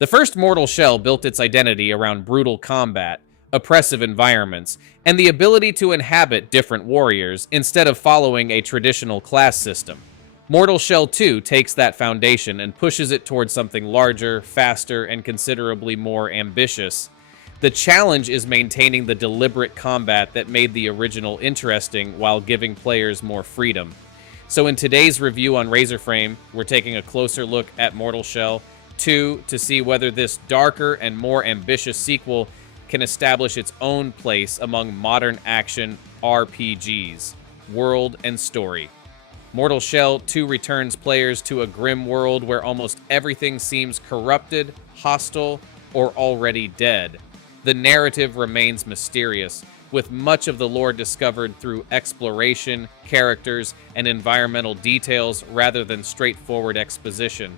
The first Mortal Shell built its identity around brutal combat, oppressive environments, and the ability to inhabit different warriors instead of following a traditional class system. Mortal Shell 2 takes that foundation and pushes it towards something larger, faster, and considerably more ambitious. The challenge is maintaining the deliberate combat that made the original interesting while giving players more freedom. So in today's review on RazorFrame, we're taking a closer look at Mortal Shell 2 to see whether this darker and more ambitious sequel can establish its own place among modern action RPGs, world and story. Mortal Shell 2 returns players to a grim world where almost everything seems corrupted, hostile, or already dead. The narrative remains mysterious, with much of the lore discovered through exploration, characters, and environmental details rather than straightforward exposition.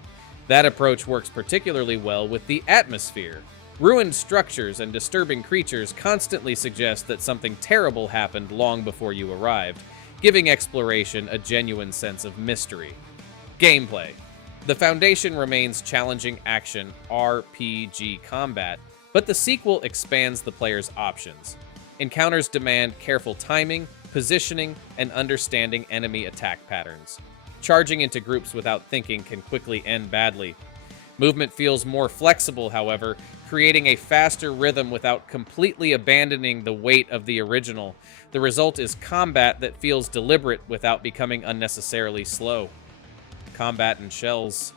That approach works particularly well with the atmosphere. Ruined structures and disturbing creatures constantly suggest that something terrible happened long before you arrived, giving exploration a genuine sense of mystery. Gameplay. The foundation remains challenging action RPG combat, but the sequel expands the player's options. Encounters demand careful timing, positioning, and understanding enemy attack patterns. Charging into groups without thinking can quickly end badly. Movement feels more flexible, however, creating a faster rhythm without completely abandoning the weight of the original. The result is combat that feels deliberate without becoming unnecessarily slow. Combat and shells.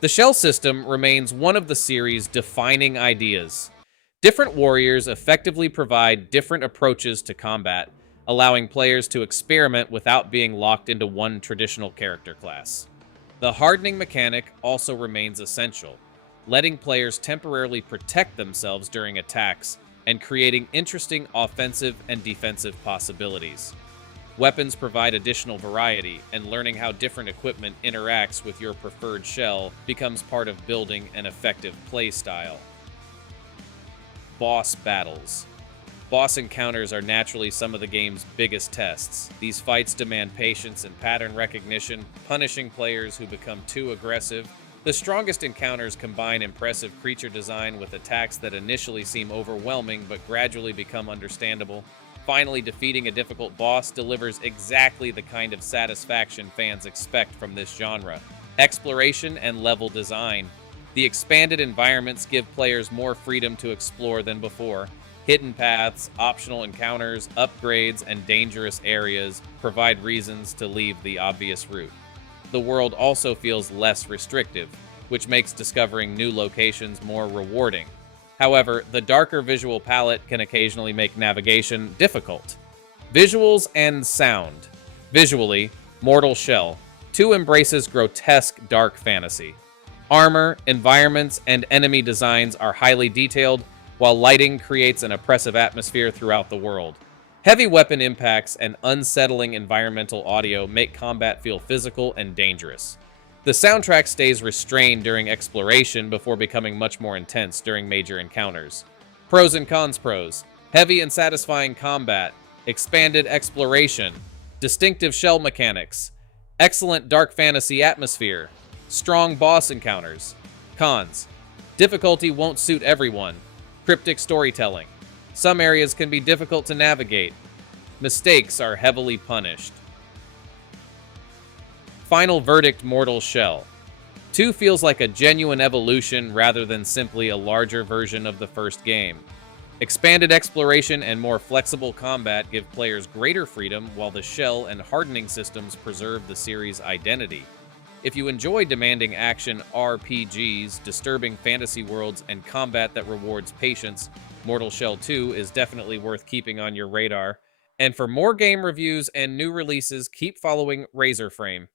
The shell system remains one of the series' defining ideas. Different warriors effectively provide different approaches to combat, allowing players to experiment without being locked into one traditional character class. The hardening mechanic also remains essential, letting players temporarily protect themselves during attacks and creating interesting offensive and defensive possibilities. Weapons provide additional variety, and learning how different equipment interacts with your preferred shell becomes part of building an effective playstyle. Boss battles. Boss encounters are naturally some of the game's biggest tests. These fights demand patience and pattern recognition, punishing players who become too aggressive. The strongest encounters combine impressive creature design with attacks that initially seem overwhelming but gradually become understandable. Finally, defeating a difficult boss delivers exactly the kind of satisfaction fans expect from this genre. Exploration and level design. The expanded environments give players more freedom to explore than before. Hidden paths, optional encounters, upgrades, and dangerous areas provide reasons to leave the obvious route. The world also feels less restrictive, which makes discovering new locations more rewarding. However, the darker visual palette can occasionally make navigation difficult. Visuals and sound. Visually, Mortal Shell 2 embraces grotesque dark fantasy. Armor, environments, and enemy designs are highly detailed, while lighting creates an oppressive atmosphere throughout the world. Heavy weapon impacts and unsettling environmental audio make combat feel physical and dangerous. The soundtrack stays restrained during exploration before becoming much more intense during major encounters. Pros and cons. Pros. Heavy and satisfying combat, expanded exploration, distinctive shell mechanics, excellent dark fantasy atmosphere, strong boss encounters. Cons. Difficulty won't suit everyone. Cryptic storytelling. Some areas can be difficult to navigate. Mistakes are heavily punished. Final verdict. Mortal Shell 2 feels like a genuine evolution rather than simply a larger version of the first game. Expanded exploration and more flexible combat give players greater freedom, while the shell and hardening systems preserve the series' identity. If you enjoy demanding action RPGs, disturbing fantasy worlds, and combat that rewards patience, Mortal Shell 2 is definitely worth keeping on your radar. And for more game reviews and new releases, keep following RazorFrame.